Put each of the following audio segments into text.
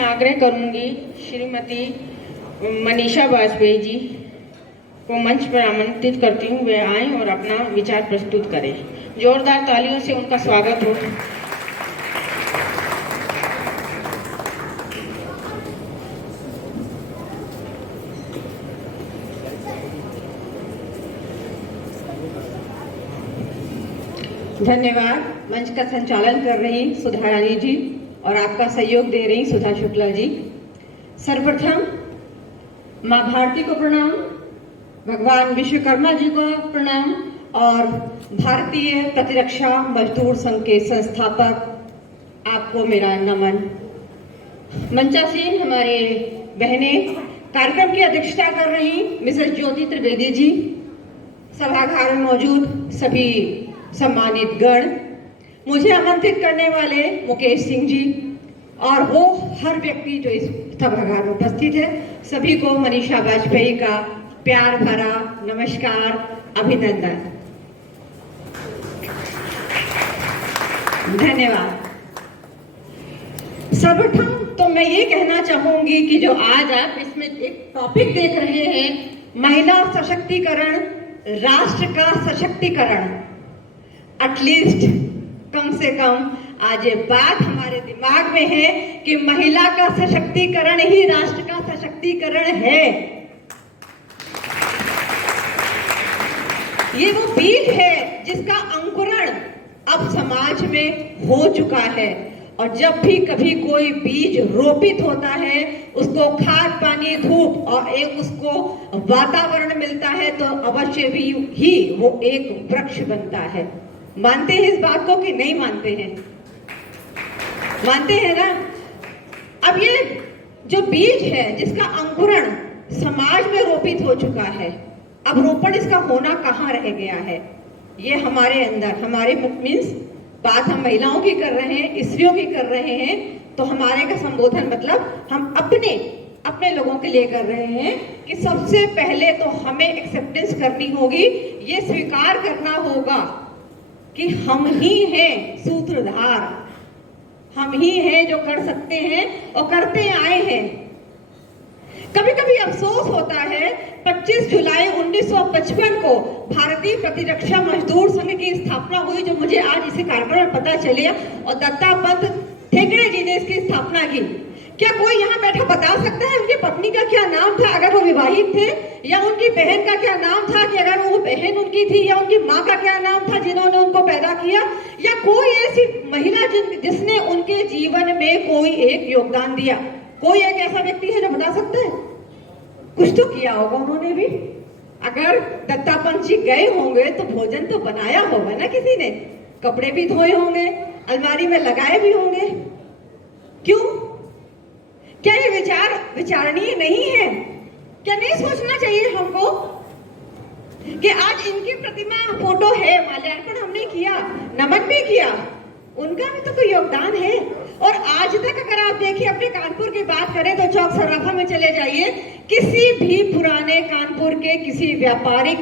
आग्रह करूंगी श्रीमती मनीषा वाजपेयी जी को मंच पर आमंत्रित करती हूँ, वे आएं और अपना विचार प्रस्तुत करें। जोरदार तालियों से उनका स्वागत हो। धन्यवाद। मंच का संचालन कर रही सुधा रानी जी और आपका सहयोग दे रही सुधा शुक्ला जी। सर्वप्रथम माँ भारती को प्रणाम, भगवान विश्वकर्मा जी को प्रणाम और भारतीय प्रतिरक्षा मजदूर संघ के संस्थापक आपको मेरा नमन। मंचासीन हमारे बहनें, कार्यक्रम की अध्यक्षता कर रही मिसेस ज्योति त्रिवेदी जी, सभागार में मौजूद सभी सम्मानित गण, मुझे आमंत्रित करने वाले मुकेश सिंह जी और वो हर व्यक्ति जो इस सभागार में उपस्थित है, सभी को मनीषा वाजपेयी का प्यार भरा नमस्कार, अभिनंदन, धन्यवाद। सर्वप्रथम तो मैं ये कहना चाहूंगी कि जो आज आप इसमें एक टॉपिक देख रहे हैं, महिला सशक्तिकरण, राष्ट्र का सशक्तिकरण, एटलीस्ट कम से कम आज ये बात हमारे दिमाग में है कि महिला का सशक्तिकरण ही राष्ट्र का सशक्तिकरण है। ये वो बीज है जिसका अंकुरण अब समाज में हो चुका है और जब भी कभी कोई बीज रोपित होता है, उसको खाद पानी धूप और एक उसको वातावरण मिलता है तो अवश्य भी ही वो एक वृक्ष बनता है। मानते हैं इस बात को कि नहीं मानते हैं? मानते हैं ना? अब ये जो बीज है जिसका अंकुरण समाज में रोपित हो चुका है, अब रोपण इसका होना कहाँ रह गया है? ये हमारे अंदर, हमारे मीन्स बात हम महिलाओं की कर रहे हैं, स्त्रियों की कर रहे हैं, तो हमारे का संबोधन मतलब हम अपने लोगों के लिए कर रहे हैं कि सबसे पहले तो हमें एक्सेप्टेंस करनी होगी, ये स्वीकार करना होगा कि हम ही हैं सूत्रधार, हम ही हैं जो कर सकते हैं और करते आए हैं। कभी कभी अफसोस होता है, 25 जुलाई 1955 को भारतीय प्रतिरक्षा मजदूर संघ की स्थापना हुई, जो मुझे आज इसी कार्यक्रम में पता चले, और दत्ता पंत ठेकड़े जी ने इसकी स्थापना की। क्या कोई यहाँ बैठा बता सकता है उनकी पत्नी का क्या नाम था अगर वो विवाहित थे, या उनकी बहन का क्या नाम था कि अगर वो बहन उनकी थी, या उनकी माँ का क्या नाम था जिन्होंने उनको पैदा किया, या कोई ऐसी महिला जिसने उनके जीवन में कोई एक योगदान दिया? कोई एक ऐसा व्यक्ति है जो बता सकता है? कुछ तो किया होगा उन्होंने भी। अगर दत्ता पंत जी गए होंगे तो भोजन तो बनाया होगा ना किसी ने, कपड़े भी धोए होंगे, अलमारी में लगाए भी होंगे। क्यों? क्या ये विचारणीय नहीं है? क्या नहीं सोचना चाहिए हमको कि आज इनकी प्रतिमा फोटो है, माल्यार्पण हमने किया, नमन भी किया, उनका भी तो कोई योगदान है। और आज तक अगर आप देखिए, अपने कानपुर की बात करें तो चौक सर्राफा में चले जाइए, किसी भी पुराने कानपुर के किसी व्यापारिक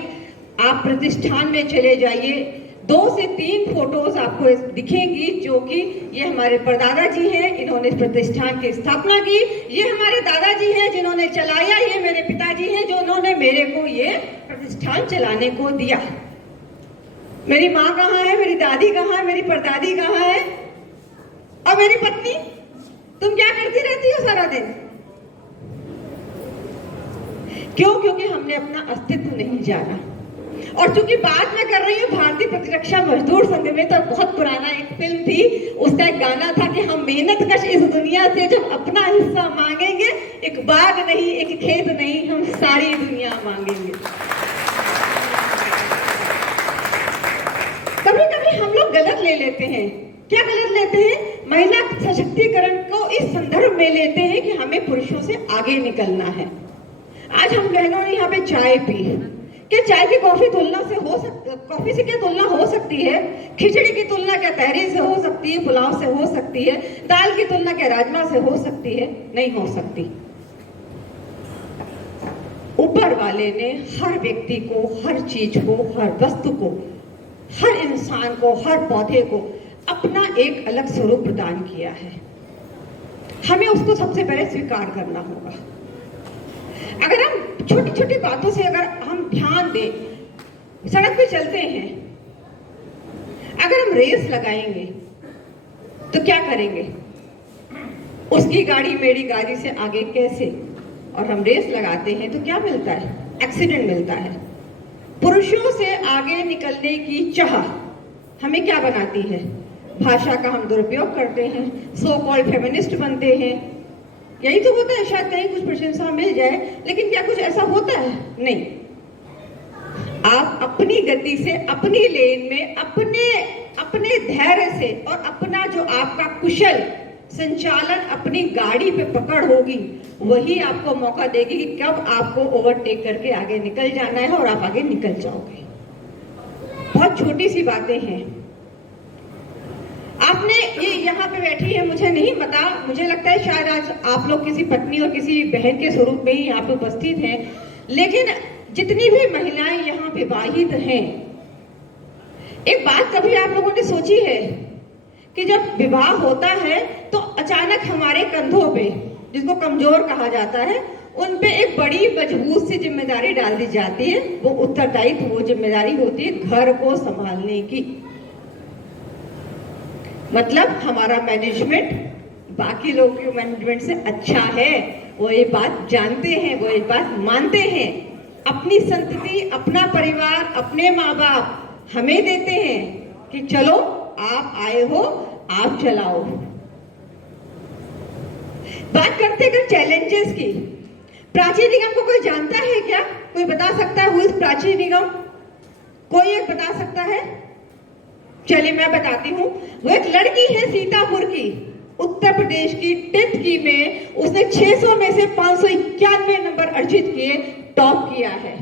आप प्रतिष्ठान में चले जाइए, 2 से 3 फोटोज आपको दिखेंगी जो कि ये हमारे परदादा जी हैं, इन्होंने इस प्रतिष्ठान की स्थापना की, ये हमारे दादाजी हैं जिन्होंने चलाया, ये मेरे पिताजी हैं जो उन्होंने मेरे को ये प्रतिष्ठान चलाने को दिया। मेरी माँ कहाँ है, मेरी दादी कहाँ है, मेरी परदादी कहाँ है, और मेरी पत्नी? तुम क्या करती रहती हो सारा दिन? क्यों? क्योंकि हमने अपना अस्तित्व नहीं जाना। और चूंकि बात मैं कर रही हूँ भारतीय प्रतिरक्षा मजदूर संघ में, तो बहुत पुराना एक फिल्म थी, उसका एक गाना था कि हम मेहनतकश इस दुनिया से जब अपना हिस्सा मांगेंगे, एक बाग नहीं, एक खेत नहीं, हम सारी दुनिया मांगेंगे। कभी कभी हम लोग गलत ले लेते हैं। क्या गलत लेते हैं? महिला सशक्तिकरण को इस संदर्भ में लेते हैं कि हमें पुरुषों से आगे निकलना है। आज हम बहनों ने यहाँ पे चाय पी, क्या चाय की कॉफी से क्या तुलना हो सकती है? खिचड़ी की तुलना क्या तहरी से हो सकती है, पुलाव से हो सकती है, दाल की तुलना क्या राजमा से हो सकती है? नहीं हो सकती। ऊपर वाले ने हर व्यक्ति को, हर चीज को, हर वस्तु को, हर इंसान को, हर पौधे को अपना एक अलग स्वरूप प्रदान किया है। हमें उसको सबसे पहले स्वीकार करना होगा। अगर हम छोटी छोटी बातों से अगर हम ध्यान दें, सड़क पे चलते हैं, अगर हम रेस लगाएंगे तो क्या करेंगे? उसकी गाड़ी मेरी गाड़ी से आगे कैसे? और हम रेस लगाते हैं तो क्या मिलता है? एक्सीडेंट मिलता है। पुरुषों से आगे निकलने की चाह हमें क्या बनाती है? भाषा का हम दुरुपयोग करते हैं, सो कॉल्ड फेमिनिस्ट बनते हैं। यही तो होता है। शायद कहीं कुछ प्रशंसा मिल जाए, लेकिन क्या कुछ ऐसा होता है? नहीं। आप अपनी गति से, अपनी लेन में, अपने धैर्य से और अपना जो आपका कुशल संचालन अपनी गाड़ी पे पकड़ होगी, वही आपको मौका देगी कि कब आपको ओवरटेक करके आगे निकल जाना है और आप आगे निकल जाओगे। बहुत छोटी सी बातें हैं। आपने ये यहाँ पे बैठी है, मुझे नहीं पता, मुझे लगता है शायद आज आप लोग किसी पत्नी और किसी बहन के स्वरूप में ही यहाँ पे उपस्थित हैं, लेकिन जितनी भी महिलाएं यहाँ विवाहित हैं, एक बात कभी आप लोगों ने सोची है कि जब विवाह होता है तो अचानक हमारे कंधों पे, जिसको कमजोर कहा जाता है, उन पे एक बड़ी मजबूत सी जिम्मेदारी डाल दी जाती है। वो उत्तरदायित्व, वो जिम्मेदारी होती है घर को संभालने की। मतलब हमारा मैनेजमेंट बाकी लोगों के मैनेजमेंट से अच्छा है, वो ये बात जानते हैं, वो ये बात मानते हैं। अपनी संतति, अपना परिवार, अपने माँ बाप हमें देते हैं कि चलो आप आए हो, आप चलाओ। बात करते हैं चैलेंजेस की। प्राची निगम को कोई जानता है क्या? कोई बता सकता है? हु इज प्राची निगम? कोई एक बता सकता है? चलिए मैं बताती हूँ। वो एक लड़की है सीतापुर की, उत्तर प्रदेश की, 10th की में उसने 600 में से 591 नंबर अर्जित किए, टॉप किया है।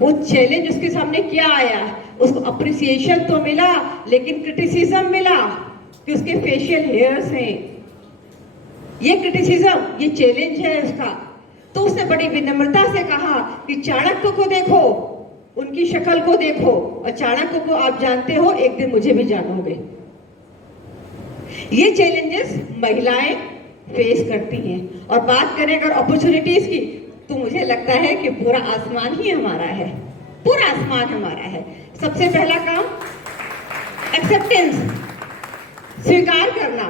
वो चैलेंज उसके सामने क्या आया? उसको अप्रिसिएशन तो मिला, लेकिन क्रिटिसिज्म मिला कि उसके फेशियल हेयर्स हैं। ये क्रिटिसिज्म, ये चैलेंज है उसका। तो उसने बड़ी विनम्रता से कहा कि चाणक्य को देखो, उनकी शक्ल को देखो, और चाणक्य को आप जानते हो, एक दिन मुझे भी जानोगे। ये चैलेंजेस महिलाएं फेस करती हैं। और बात करें अगर अपॉर्चुनिटीज की, तो मुझे लगता है कि पूरा आसमान ही हमारा है, पूरा आसमान हमारा है। सबसे पहला काम एक्सेप्टेंस, स्वीकार करना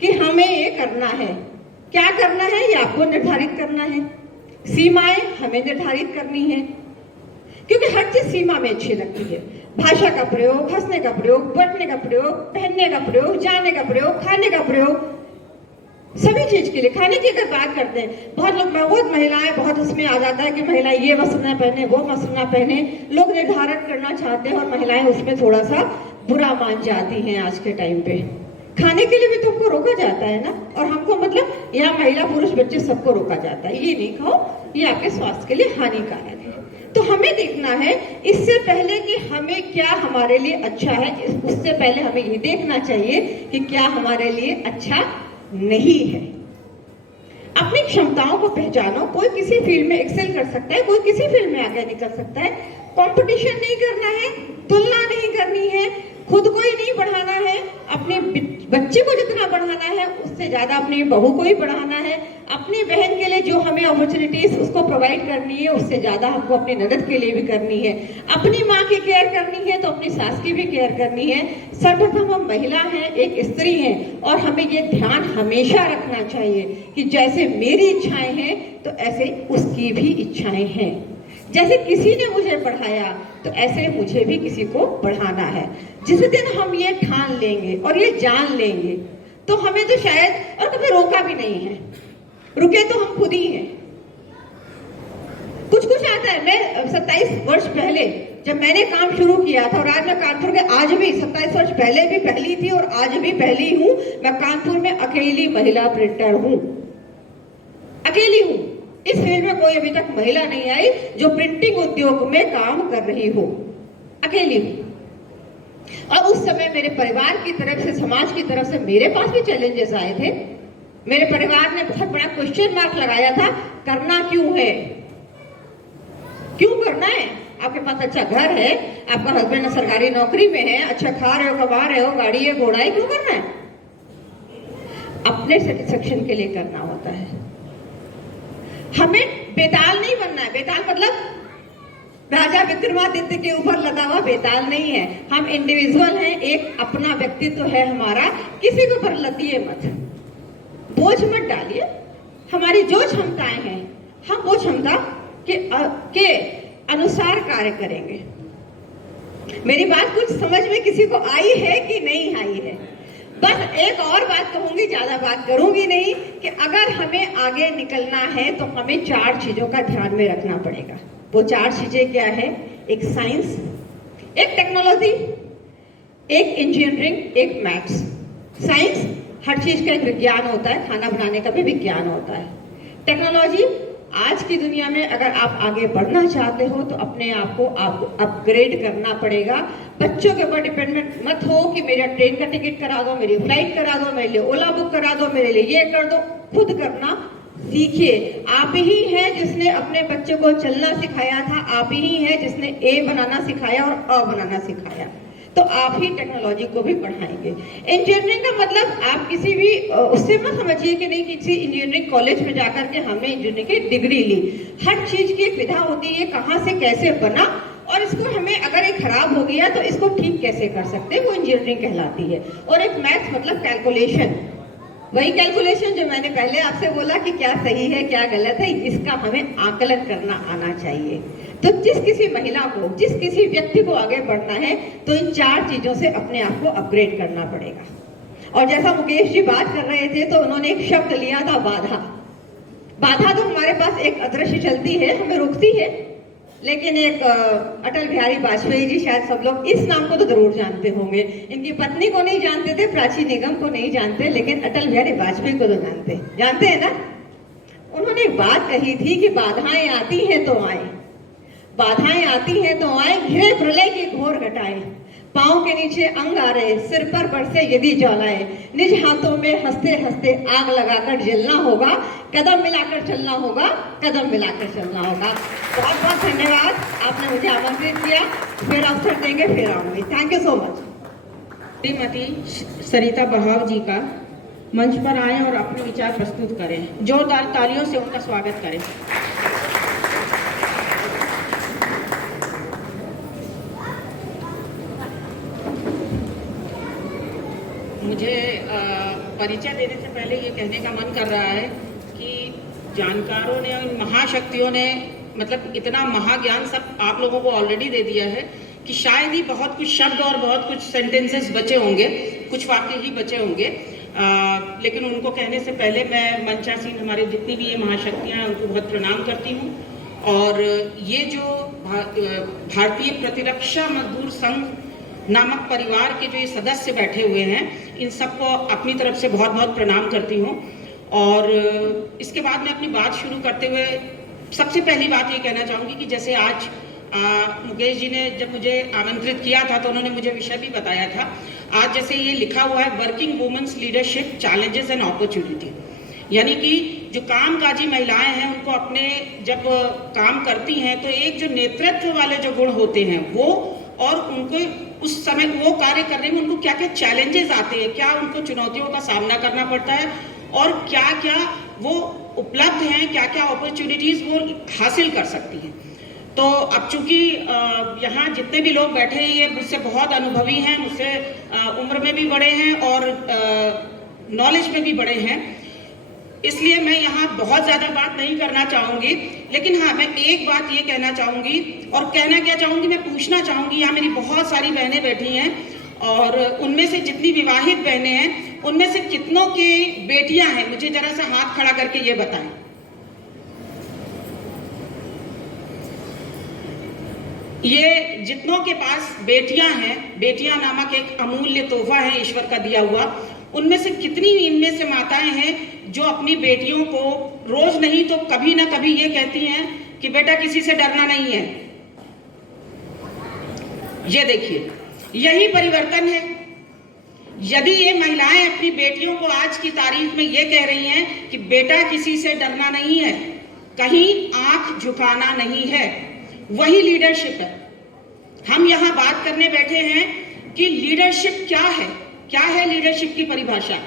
कि हमें ये करना है। क्या करना है ये आपको निर्धारित करना है। सीमाएं हमें निर्धारित करनी है, क्योंकि हर चीज सीमा में अच्छी लगती है। भाषा का प्रयोग, हंसने का प्रयोग, बैठने का प्रयोग, पहनने का प्रयोग, जाने का प्रयोग, खाने का प्रयोग, सभी चीज के लिए। खाने की अगर बात करते हैं, बहुत महिलाएं, बहुत उसमें आ जाता है कि महिलाएं ये वस्त्र ना पहने, वो वस्त्र ना पहने, लोग निर्धारण करना चाहते हैं और महिलाएं उसमें थोड़ा सा बुरा मान जाती हैं। आज के टाइम पे खाने के लिए भी तो हमको रोका जाता है ना, और हमको मतलब यहाँ महिला पुरुष बच्चे सबको रोका जाता है, ये नहीं खाओ, ये आपके स्वास्थ्य के लिए हानिकारक है। तो हमें देखना है, इससे पहले कि हमें क्या हमारे लिए अच्छा है, उससे पहले हमें ये देखना चाहिए कि क्या हमारे लिए अच्छा नहीं है। अपनी क्षमताओं को पहचानो। कोई किसी फील्ड में एक्सेल कर सकता है, कोई किसी फील्ड में आगे निकल सकता है। कंपटीशन नहीं करना है, तुलना नहीं करनी है, खुद को ही नहीं बढ़ाना है, अपने बच्चे को जितना बढ़ाना है उससे ज्यादा अपनी बहू को ही बढ़ाना है। अपनी बहन के लिए जो हमें अपॉर्चुनिटीज उसको प्रोवाइड करनी है, उससे ज्यादा हमको अपनी ननद के लिए भी करनी है। अपनी माँ की केयर करनी है तो अपनी सास की भी केयर करनी है। सर्वप्रथम हम महिला हैं, एक स्त्री हैं, और हमें ये ध्यान हमेशा रखना चाहिए कि जैसे मेरी इच्छाएं हैं तो ऐसे उसकी भी इच्छाएं हैं। जैसे किसी ने मुझे पढ़ाया तो ऐसे मुझे भी किसी को पढ़ाना है। जिस दिन हम ये ठान लेंगे और ये जान लेंगे तो हमें तो शायद और कभी रोका भी नहीं है। रुके तो हम खुद ही हैं। कुछ आता है। मैं 27 वर्ष पहले जब मैंने काम शुरू किया था, और आज मैं कानपुर के, आज भी 27 वर्ष पहले भी पहली थी और आज भी पहली हूं। मैं कानपुर में अकेली महिला प्रिंटर हूं, अकेली हूं। इस फील्ड में कोई अभी तक महिला नहीं आई जो प्रिंटिंग उद्योग में काम कर रही हो, अकेली हूं। और उस समय मेरे परिवार की तरफ से, समाज की तरफ से मेरे पास भी चैलेंजेस आए थे। मेरे परिवार ने बहुत बड़ा क्वेश्चन मार्क लगाया था, करना क्यों है, क्यों करना है? आपके पास अच्छा घर है, आपका हस्बैंड सरकारी नौकरी में है, अच्छा खा रहे हो, कमा रहे हो, गाड़ी है, घोड़ा है, क्यों करना है? अपने सेटिस्फेक्शन के लिए करना होता है। हमें बेताल नहीं बनना है। बेताल मतलब राजा विक्रमादित्य के ऊपर लगा हुआ बेताल नहीं है। हम इंडिविजुअल हैं, एक अपना व्यक्तित्व है हमारा, किसी के ऊपर लतिए मत, बोझ मत डालिए। हमारी जो क्षमताएं हैं हम वो क्षमता के अनुसार कार्य करेंगे। मेरी बात कुछ समझ में किसी को आई है कि नहीं आई है? बस एक और बात कहूंगी, ज्यादा बात करूंगी नहीं, कि अगर हमें आगे निकलना है तो हमें 4 चीजों का ध्यान में रखना पड़ेगा। वो 4 चीजें क्या है? एक साइंस, एक टेक्नोलॉजी, एक इंजीनियरिंग, एक मैथ्स। साइंस हर चीज का एक विज्ञान होता है, खाना बनाने का भी विज्ञान होता है। टेक्नोलॉजी, आज की दुनिया में अगर आप आगे बढ़ना चाहते हो तो अपने आप को आपको अपग्रेड करना पड़ेगा। बच्चों के ऊपर डिपेंडेंट मत हो कि मेरा ट्रेन का टिकट करा दो, मेरी फ्लाइट करा दो, मेरे लिए ओला बुक करा दो, मेरे लिए ये कर दो। खुद करना सीखिए। आप ही हैं जिसने अपने बच्चे को चलना सिखाया था, आप ही हैं जिसने ए बनाना सिखाया और अ बनाना सिखाया, तो आप ही टेक्नोलॉजी को भी बढ़ाएंगे। इंजीनियरिंग का मतलब आप किसी भी उससे मत समझिए कि नहीं किसी इंजीनियरिंग कॉलेज में जाकर के हमने इंजीनियरिंग की डिग्री ली। हर चीज की एक विधा होती है, कहाँ से कैसे बना, और इसको हमें अगर ये खराब हो गया तो इसको ठीक कैसे कर सकते हैं, वो इंजीनियरिंग कहलाती है। और एक मैथ्स मतलब कैलकुलेशन, वही कैलकुलेशन जो मैंने पहले आपसे बोला कि क्या सही है क्या गलत है, इसका हमें आकलन करना आना चाहिए। तो जिस किसी महिला को, जिस किसी व्यक्ति को आगे बढ़ना है तो इन 4 चीजों से अपने आप को अपग्रेड करना पड़ेगा। और जैसा मुकेश जी बात कर रहे थे तो उन्होंने एक शब्द लिया था, बाधा। बाधा तो हमारे पास एक अदृश्य चलती है, हमें रुकती है, लेकिन एक अटल बिहारी वाजपेयी जी, शायद सब लोग इस नाम को तो जरूर जानते होंगे। इनकी पत्नी को नहीं जानते थे, प्राची निगम को नहीं जानते, लेकिन अटल बिहारी वाजपेयी को तो जानते हैं ना। उन्होंने एक बात कही थी कि बाधाएं आती हैं तो आए, बाधाएं आती हैं तो आए, घिरे प्रलय की घोर घटाए, पांव के नीचे अंग आ रहे, सिर पर बरसे यदि ज्वालाएं, निज हाथों में हंसते हंसते आग लगाकर जलना होगा, कदम मिलाकर चलना होगा, कदम मिलाकर चलना होगा। बहुत बहुत धन्यवाद, आपने मुझे आमंत्रित किया। फिर अवसर देंगे, फिर आऊंगी। Thank you so much. Shrimati Sarita Bahav ji का मंच पर आए और अपने विचार प्रस्तुत करें। जोरदार तालियों से उनका स्वागत करें। मुझे परिचय देने से पहले ये कहने का मन कर रहा है कि जानकारों ने, महाशक्तियों ने मतलब इतना महाज्ञान सब आप लोगों को ऑलरेडी दे दिया है कि शायद ही बहुत कुछ शब्द और बहुत कुछ सेंटेंसेस बचे होंगे, कुछ वाक्य ही बचे होंगे। लेकिन उनको कहने से पहले मैं मंचासीन हमारे जितनी भी ये महाशक्तियाँ हैं उनको बहुत प्रणाम करती हूँ। और ये जो भारतीय प्रतिरक्षा मजदूर संघ नामक परिवार के जो ये सदस्य बैठे हुए हैं, इन सबको अपनी तरफ से बहुत बहुत प्रणाम करती हूँ। और इसके बाद मैं अपनी बात शुरू करते हुए सबसे पहली बात ये कहना चाहूँगी कि जैसे आज मुकेश जी ने जब मुझे आमंत्रित किया था तो उन्होंने मुझे विषय भी बताया था। आज जैसे ये लिखा हुआ है, working women's leadership challenges and opportunity, यानी कि जो कामकाजी महिलाएं हैं उनको अपने जब काम करती हैं तो एक जो नेतृत्व वाले जो गुण होते हैं वो, और उनको उस समय वो कार्य करने में उनको क्या क्या चैलेंजेस आते हैं, क्या उनको चुनौतियों का सामना करना पड़ता है, और क्या क्या वो उपलब्ध हैं, क्या क्या अपॉर्चुनिटीज वो हासिल कर सकती हैं। तो अब चूंकि यहाँ जितने भी लोग बैठे हैं ये मुझसे बहुत अनुभवी हैं, मुझसे उम्र में भी बड़े हैं और नॉलेज में भी बड़े हैं, इसलिए मैं यहाँ बहुत ज़्यादा बात नहीं करना चाहूँगी। लेकिन हाँ, मैं एक बात ये कहना चाहूँगी, और कहना क्या चाहूँगी, मैं पूछना चाहूँगी। यहाँ मेरी बहुत सारी बहनें बैठी हैं और उनमें से जितनी विवाहित बहनें हैं उनमें से कितनों की बेटियां हैं, मुझे जरा सा हाथ खड़ा करके ये बताएं। ये जितनों के पास बेटियां हैं, बेटियां नामक एक अमूल्य तोहफा है ईश्वर का दिया हुआ, उनमें से कितनी इनमें से माताएं हैं जो अपनी बेटियों को रोज नहीं तो कभी ना कभी ये कहती हैं कि बेटा किसी से डरना नहीं है। ये देखिए, यही परिवर्तन है। यदि ये महिलाएं अपनी बेटियों को आज की तारीख में ये कह रही हैं कि बेटा किसी से डरना नहीं है, कहीं आंख झुकाना नहीं है, वही लीडरशिप है। हम यहां बात करने बैठे हैं कि लीडरशिप क्या है, क्या है लीडरशिप की परिभाषा।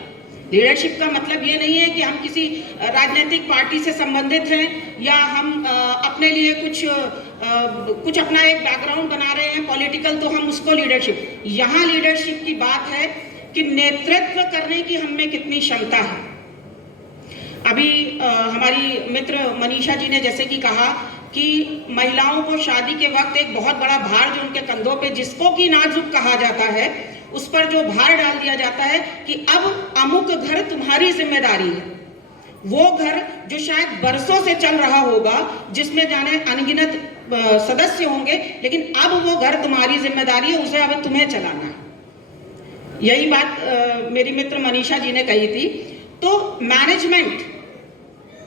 लीडरशिप का मतलब ये नहीं है कि हम किसी राजनीतिक पार्टी से संबंधित हैं या हम अपने लिए कुछ अपना एक बैकग्राउंड बना रहे हैं पॉलिटिकल, तो हम उसको लीडरशिप। यहाँ लीडरशिप की बात है कि नेतृत्व करने की हम में कितनी क्षमता है। अभी हमारी मित्र मनीषा जी ने जैसे कि कहा कि महिलाओं को शादी के वक्त एक बहुत बड़ा भार जो उनके कंधों पे, जिसको कि नाजुक कहा जाता है, उस पर जो भार डाल दिया जाता है कि अब अमुक घर तुम्हारी जिम्मेदारी है। वो घर जो शायद बरसों से चल रहा होगा, जिसमें जाने अनगिनत सदस्य होंगे, लेकिन अब वो घर तुम्हारी जिम्मेदारी है, उसे अब तुम्हें चलाना है। यही बात मेरी मित्र मनीषा जी ने कही थी। तो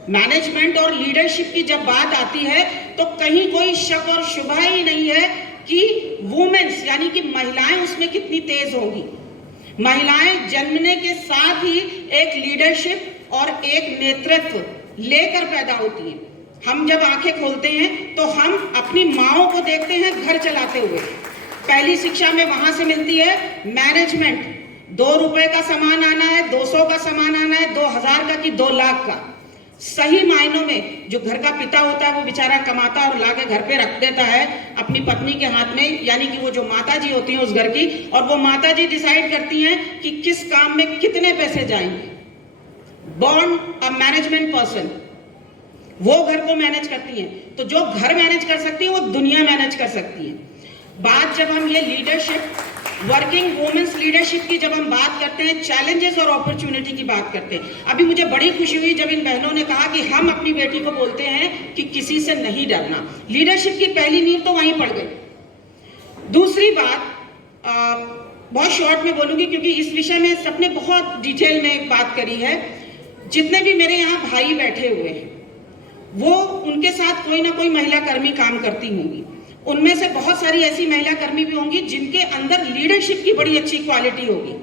मैनेजमेंट और लीडरशिप की जब बात आती है तो कहीं कोई शक और शुबा ही नहीं है कि वुमेन्स यानी कि महिलाएं उसमें कितनी तेज होंगी। महिलाएं जन्मने के साथ ही एक लीडरशिप और एक नेतृत्व लेकर पैदा होती हैं। हम जब आंखें खोलते हैं तो हम अपनी माओं को देखते हैं घर चलाते हुए। पहली शिक्षा में वहां से मिलती है मैनेजमेंट। 2 रुपए का सामान आना है, 200 का सामान आना है, 2000 का कि 2 लाख का। सही मायनों में जो घर का पिता होता है वो बेचारा कमाता और लाके घर पे रख देता है अपनी पत्नी के हाथ में, यानी कि वो जो माता जी होती हैं उस घर की, और वो माता जी डिसाइड करती हैं कि किस काम में कितने पैसे जाएंगे। बॉर्न अ मैनेजमेंट पर्सन, वो घर को मैनेज करती हैं। तो जो घर मैनेज कर सकती है वो दुनिया मैनेज कर सकती है। बात जब हम ये लीडरशिप, वर्किंग वुमेन्स लीडरशिप की जब हम बात करते हैं, चैलेंजेस और अपॉर्चुनिटी की बात करते हैं, अभी मुझे बड़ी खुशी हुई जब इन बहनों ने कहा कि हम अपनी बेटी को बोलते हैं कि किसी से नहीं डरना। लीडरशिप की पहली नींव तो वहीं पड़ गई। दूसरी बात बहुत शॉर्ट में बोलूंगी क्योंकि इस विषय में सबने बहुत डिटेल में बात करी है। जितने भी मेरे यहाँ भाई बैठे हुए हैं वो, उनके साथ कोई ना कोई महिला कर्मी काम करती होंगी। उनमें से बहुत सारी ऐसी महिला कर्मी भी होंगी जिनके अंदर लीडरशिप की बड़ी अच्छी क्वालिटी होगी,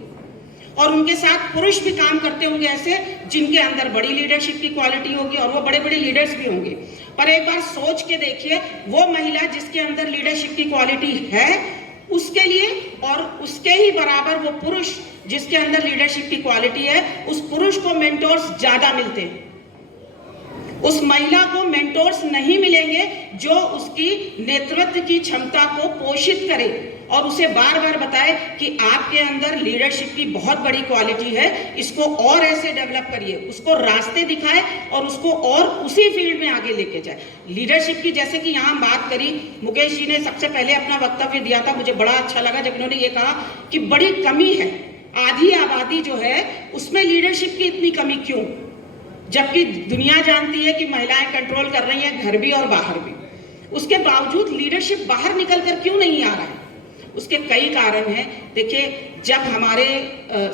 और उनके साथ पुरुष भी काम करते होंगे ऐसे जिनके अंदर बड़ी लीडरशिप की क्वालिटी होगी, और वो बड़े बड़े लीडर्स भी होंगे। पर एक बार सोच के देखिए, वो महिला जिसके अंदर लीडरशिप की क्वालिटी है, उसके लिए और उसके ही बराबर वो पुरुष जिसके अंदर लीडरशिप की क्वालिटी है, उस पुरुष को मेंटोर्स ज्यादा मिलते हैं। उस महिला को मेंटोर्स नहीं मिलेंगे जो उसकी नेतृत्व की क्षमता को पोषित करे और उसे बार बार बताए कि आपके अंदर लीडरशिप की बहुत बड़ी क्वालिटी है, इसको और ऐसे डेवलप करिए, उसको रास्ते दिखाए और उसको और उसी फील्ड में आगे लेके जाए। लीडरशिप की जैसे कि यहाँ बात करी, मुकेश जी ने सबसे पहले अपना वक्तव्य दिया था, मुझे बड़ा अच्छा लगा जब उन्होंने ये कहा कि बड़ी कमी है, आधी आबादी जो है उसमें लीडरशिप की इतनी कमी क्यों, जबकि दुनिया जानती है कि महिलाएं कंट्रोल कर रही हैं घर भी और बाहर भी। उसके बावजूद लीडरशिप बाहर निकल कर क्यों नहीं आ रहा है? उसके कई कारण हैं। देखिए, जब हमारे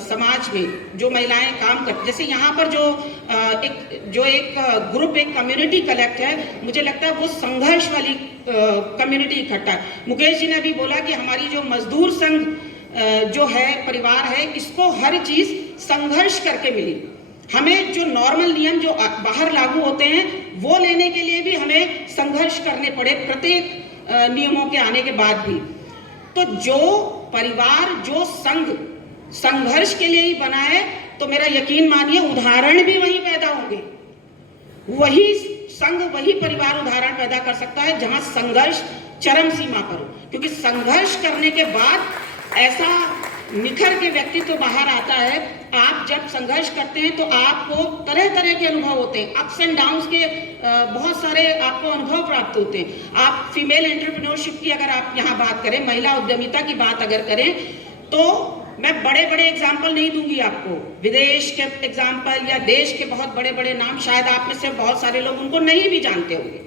समाज में जो महिलाएं काम करती, जैसे यहाँ पर जो एक ग्रुप, एक कम्युनिटी कलेक्ट है, मुझे लगता है वो संघर्ष वाली कम्युनिटी इकट्ठा है। मुकेश जी ने भी बोला कि हमारी जो मजदूर संघ जो है, परिवार है, इसको हर चीज संघर्ष करके मिली। हमें जो नॉर्मल नियम जो बाहर लागू होते हैं वो लेने के लिए भी हमें संघर्ष करने पड़े, प्रत्येक नियमों के आने के बाद भी। तो जो परिवार, जो संघ संघर्ष के लिए ही बना है, तो मेरा यकीन मानिए उदाहरण भी वहीं पैदा होंगे। वही संघ, वही परिवार उदाहरण पैदा कर सकता है जहां संघर्ष चरम सीमा पर हो, क्योंकि संघर्ष करने के बाद ऐसा निखर के व्यक्तित्व बाहर आता है। आप जब संघर्ष करते हैं तो आपको तरह तरह के अनुभव होते हैं, अप्स एंड डाउन्स के बहुत सारे आपको अनुभव प्राप्त होते हैं। आप फीमेल एंटरप्रेन्योरशिप की अगर आप यहाँ बात करें, महिला उद्यमिता की बात अगर करें, तो मैं बड़े बड़े एग्जाम्पल नहीं दूंगी आपको, विदेश के एग्जाम्पल या देश के बहुत बड़े बड़े नाम, शायद आप में से बहुत सारे लोग उनको नहीं भी जानते होंगे।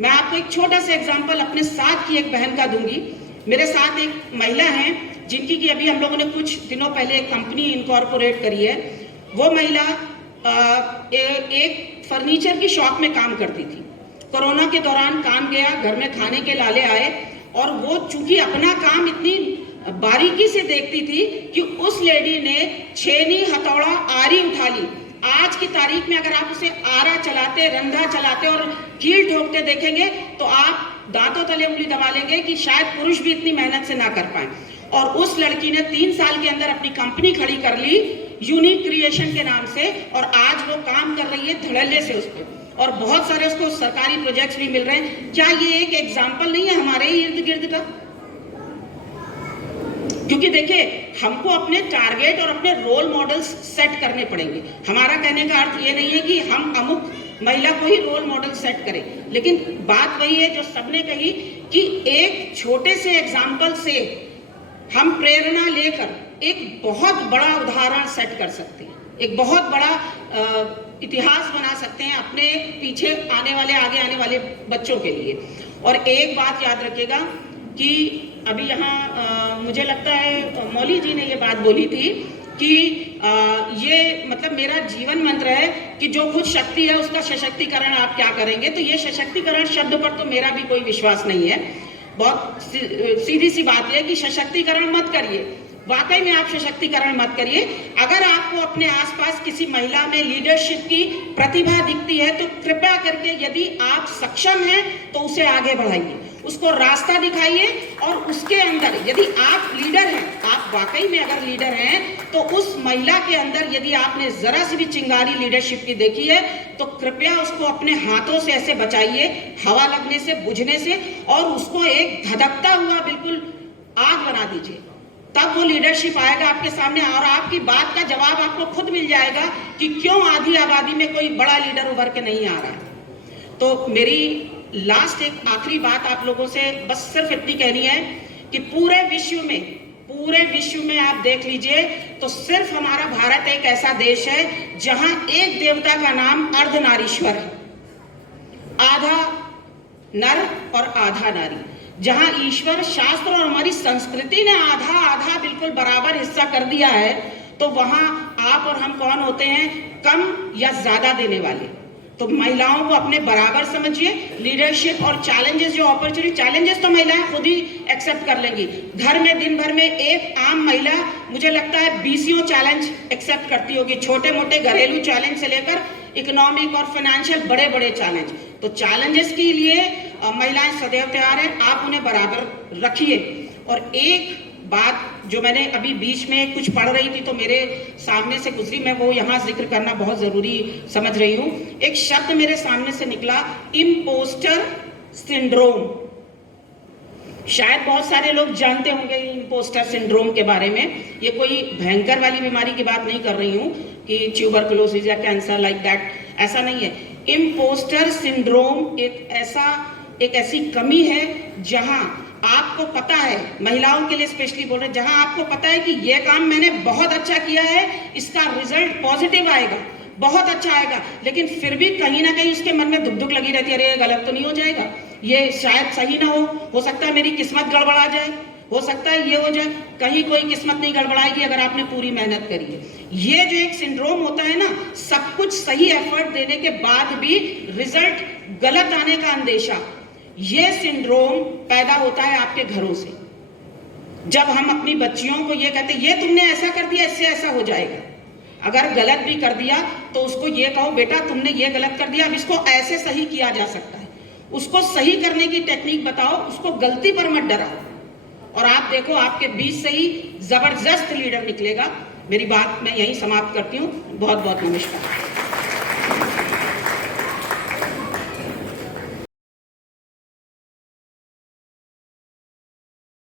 मैं आपको एक छोटा सा एग्जाम्पल अपने साथ की एक बहन का दूंगी। मेरे साथ एक महिला है जिनकी कि अभी हम लोगों ने कुछ दिनों पहले एक कंपनी इनकॉर्पोरेट करी है। वो महिला एक फर्नीचर की शॉप में काम करती थी। कोरोना के दौरान काम गया, घर में खाने के लाले आए, और वो चूंकि अपना काम इतनी बारीकी से देखती थी कि उस लेडी ने छेनी, हथौड़ा, आरी उठा ली। आज की तारीख में अगर आप उसे आरा चलाते, रंधा चलाते और कील ठोकते देखेंगे तो आप दांतों तले उंगली दबा लेंगे कि शायद पुरुष भी इतनी मेहनत से ना कर पाए। और उस लड़की ने 3 साल के अंदर अपनी कंपनी खड़ी कर ली यूनिक क्रिएशन के नाम से, और आज वो काम कर रही है धड़ल्ले से उस पर, और बहुत सारे उसको सरकारी प्रोजेक्ट्स भी मिल रहे हैं। क्या ये एक एग्जाम्पल नहीं है हमारे ही इर्द गिर्द का? क्योंकि देखिए, हमको अपने टारगेट और अपने रोल मॉडल्स सेट करने पड़ेंगे। हमारा कहने का अर्थ ये नहीं है कि हम अमुक महिला को ही रोल मॉडल सेट करें, लेकिन बात वही है जो सबने कही कि एक छोटे से एग्जाम्पल से हम प्रेरणा लेकर एक बहुत बड़ा उदाहरण सेट कर सकते हैं, एक बहुत बड़ा इतिहास बना सकते हैं अपने पीछे आने वाले, आगे आने वाले बच्चों के लिए। और एक बात याद रखिएगा कि अभी यहाँ मुझे लगता है मौली जी ने ये बात बोली थी कि ये मतलब मेरा जीवन मंत्र है कि जो खुद शक्ति है उसका सशक्तिकरण आप क्या करेंगे। तो ये सशक्तिकरण शब्द पर तो मेरा भी कोई विश्वास नहीं है। बहुत सीधी सी बात है कि सशक्तिकरण मत करिए, वाकई में आप सशक्तिकरण मत करिए। अगर आपको अपने आसपास किसी महिला में लीडरशिप की प्रतिभा दिखती है तो कृपया करके, यदि आप सक्षम हैं तो उसे आगे बढ़ाइए, उसको रास्ता दिखाइए, और उसके अंदर यदि आप लीडर हैं, आप वाकई में अगर लीडर हैं, तो उस महिला के अंदर यदि आपने जरा सी भी चिंगारी लीडरशिप की देखी है तो कृपया उसको अपने हाथों से ऐसे बचाइए, हवा लगने से, बुझने से, और उसको एक धधकता हुआ बिल्कुल आग बना दीजिए। तब वो लीडरशिप आएगा आपके सामने, और आपकी बात का जवाब आपको खुद मिल जाएगा कि क्यों आधी आबादी में कोई बड़ा लीडर उभर के नहीं आ रहा है। तो मेरी लास्ट एक आखिरी बात आप लोगों से बस सिर्फ इतनी कहनी है कि पूरे विश्व में आप देख लीजिए तो सिर्फ हमारा भारत एक ऐसा देश है जहां एक देवता का नाम अर्धनारीश्वर है, आधा नर और आधा नारी। जहां ईश्वर, शास्त्र और हमारी संस्कृति ने आधा आधा बिल्कुल बराबर हिस्सा कर दिया है, तो वहां आप और हम कौन होते हैं? कम या ज्यादा देने वाले। तो महिलाओं को अपने बराबर समझिए। लीडरशिप और चैलेंजेस, जो अपॉर्चुनिटी, चैलेंजेस तो महिलाएं खुद ही एक्सेप्ट कर लेंगी। घर में दिन भर में एक आम महिला मुझे लगता है 20 चैलेंज एक्सेप्ट करती होगी, छोटे मोटे घरेलू चैलेंज से लेकर इकोनॉमिक और फाइनेंशियल बड़े बड़े चैलेंज। तो चैलेंजेस के लिए महिलाएं सदैव तैयार हैं, आप उन्हें बराबर रखिए। और एक बात जो मैंने अभी बीच में कुछ पढ़ रही थी तो मेरे सामने से गुजरी, मैं वो यहाँ जिक्र करना बहुत जरूरी समझ रही हूँ। एक शब्द मेरे सामने से निकला, इम्पोस्टर सिंड्रोम। शायद बहुत सारे लोग जानते होंगे इम्पोस्टर सिंड्रोम के बारे में। ये कोई भयंकर वाली बीमारी की बात नहीं कर रही हूँ कि ट्यूबरकुलोसिस या कैंसर लाइक दैट, ऐसा नहीं है। इम्पोस्टर सिंड्रोम एक ऐसी कमी है जहां आपको पता है, महिलाओं के लिए स्पेशली बोल रहे हैं, जहां आपको पता है कि यह काम मैंने बहुत अच्छा किया है, इसका रिजल्ट पॉजिटिव आएगा, बहुत अच्छा आएगा, लेकिन फिर भी कहीं ना कहीं उसके मन में दुख दुख लगी रहती है, अरे गलत तो नहीं हो जाएगा, ये शायद सही ना हो सकता है मेरी किस्मत गड़बड़ा जाए, हो सकता है ये हो जाए। कहीं कोई किस्मत नहीं गड़बड़ाएगी अगर आपने पूरी मेहनत करी है। ये जो एक सिंड्रोम होता है ना, सब कुछ सही एफर्ट देने के बाद भी रिजल्ट गलत आने का अंदेशा, ये सिंड्रोम पैदा होता है आपके घरों से। जब हम अपनी बच्चियों को ये कहते ये तुमने ऐसा कर दिया, इससे ऐसा हो जाएगा। अगर गलत भी कर दिया तो उसको ये कहो, बेटा तुमने ये गलत कर दिया, अब इसको ऐसे सही किया जा सकता है। उसको सही करने की टेक्निक बताओ, उसको गलती पर मत डराओ, और आप देखो आपके बीच से ही जबरदस्त लीडर निकलेगा। मेरी बात मैं यहीं समाप्त करती हूँ। बहुत बहुत नमस्कार।